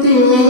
tem mm -hmm.